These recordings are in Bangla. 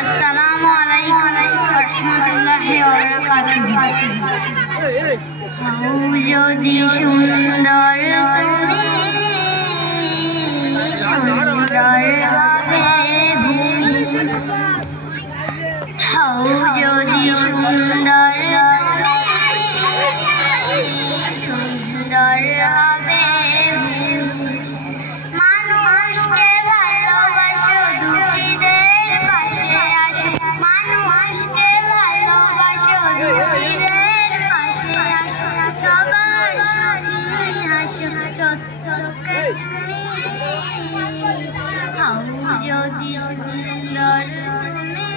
আসসালামু আলাইকুম ওয়া রাহমাতুল্লাহি ওয়া বারাকাতুহু। হও যদি সুন্দর তুমি, সুন্দর হবে ভূমি। হও যদি সুন্দর তুমি, সুন্দর হবে ভূমি। মানুষকে ভালোবাসো, দুঃখীদের পাশে আসো। মানুষকে ভালোবাসো, দুঃখীদের পাশে আসো। সবার সুখী হাসো, সত্যকে চুমি। হও যদি সুন্দর তুমি,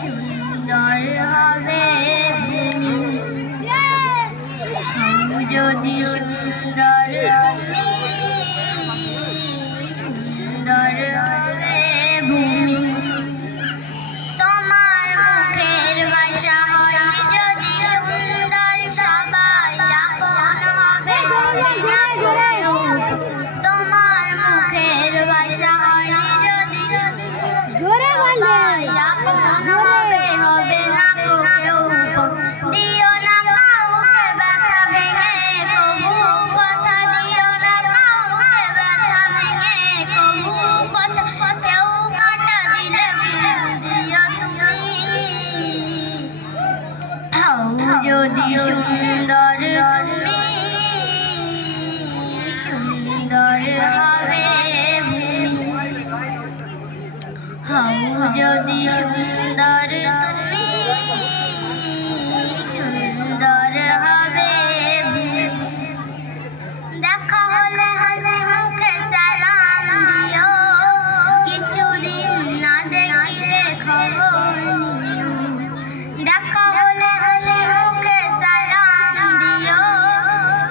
সুন্দর হবে ভূমি। হও যদি সুন্দর তুমি, সুন্দর হবে ভূমি। তোমার মুখের ভাষা হয় যদি সুন্দর, সবাই আপন হবে, হবে না কেউ। তোমার মুখের ভাষা হয় যদি সবাই আপন হবে, হবে না কেউ। দিও না কাউকে ব্যথা ভেঙে কবু কথা, দিও না কাউকে ব্যথা ভেঙে কবু কথা। কেউ কাঁটা দিলে ফুল দিও তুমি। হও যদি সুন্দর তুমি, সুন্দর হবে ভূমি। হও যদি সুন্দর তুমি, সুন্দর হবে ভূমি। দেখা হলে হাসি মুখে সালাম দিও, কিছুদিন না দেখিলে খবর নিও। দেখা হলে হাসি মুখে সালাম দিও,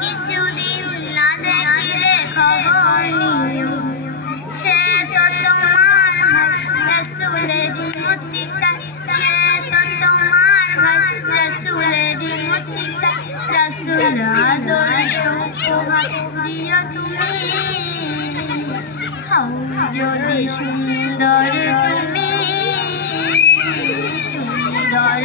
কিছুদিন না দেখিলে খবর নিও। সে তো তোমার ভাই রাসূলেরই মতিতায়, সে তো তোমার ভাই রাসূলেরই মতিতায়। রাসূল আদর্শ উপহার দিও তুমি। হও যদি সুন্দর তুমি, সুন্দর